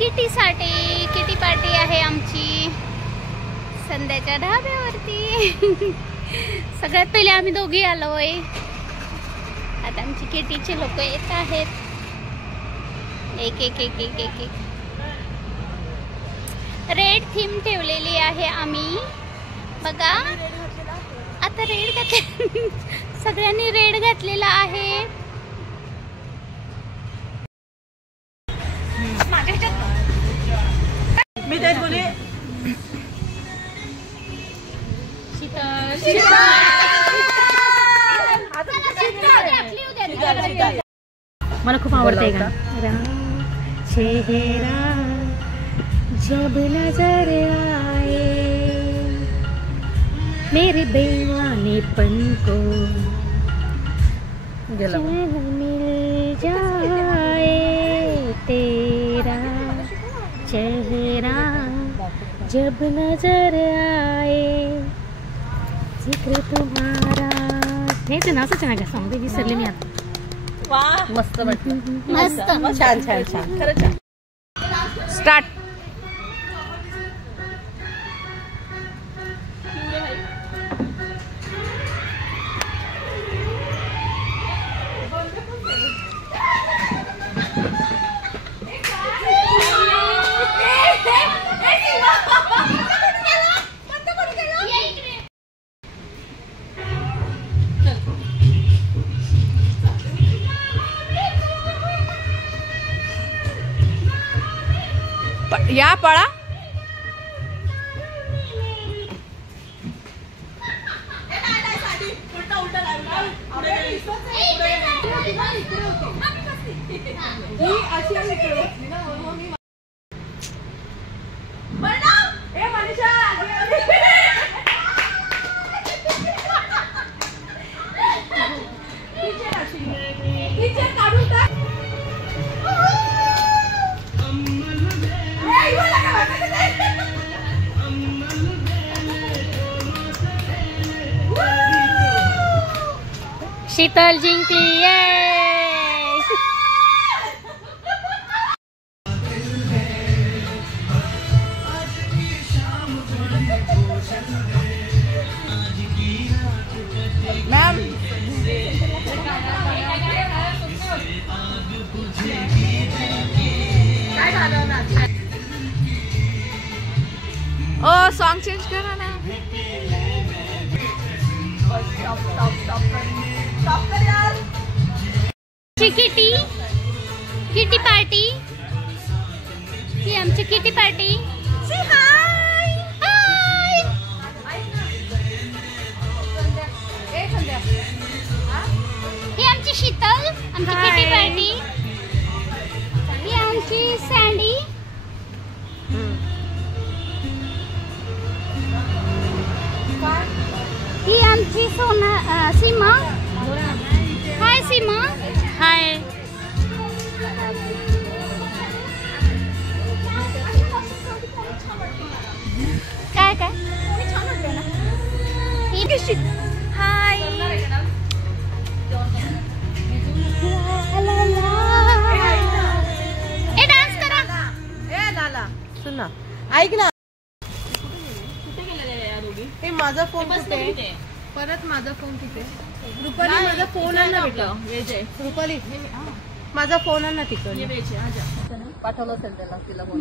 किटीसाठी kitty party आहे आमची संध्याच्या ढाब्यावरती। सगळ्यात पहिले आम्ही दोघी आलोय, आता आमची किटीचे लोक येत आहेत एक एक एक एक एक एक। रेड थीम ठेवलेली आहे आम्ही, बघा आता रेड घातले सगळ्यांनी रेड घातलेला आहे। मी तेच बोले मला खूप आवडते का चेहरा जब नजर आए मेरे बेवानेपन को मिल जाए तेरा चेहरा जब नजर आए जिक्र तुम्हारा। नाही ते नाच छान सांगते विसरले मी आता। वाह मस्त मस्त छान छान छान खरंच छान। स्टार्ट। या पळा शीतल जिंकली आहे। मॅम ओ सॉन्ग चेंज करा ना। किटी किटी पार्टी ही आमची किटी पार्टी। हाय हाय ही आमची शीतल आमची किटी पार्टी। ही आमची सँडी। ही आमची सोना सीमा। हाय सीमा। हाय काय काय हाय ए डान्स करा। ए लाला सुन ना, ऐक ना, हे माझा फोन कुठे? परत माझा फोन कुठे? रुपाली माझा फोन आण ना बेटा। रुपाली माझा फोन आण ना तिकडे। पाठवलं असेल त्याला तिला फोन।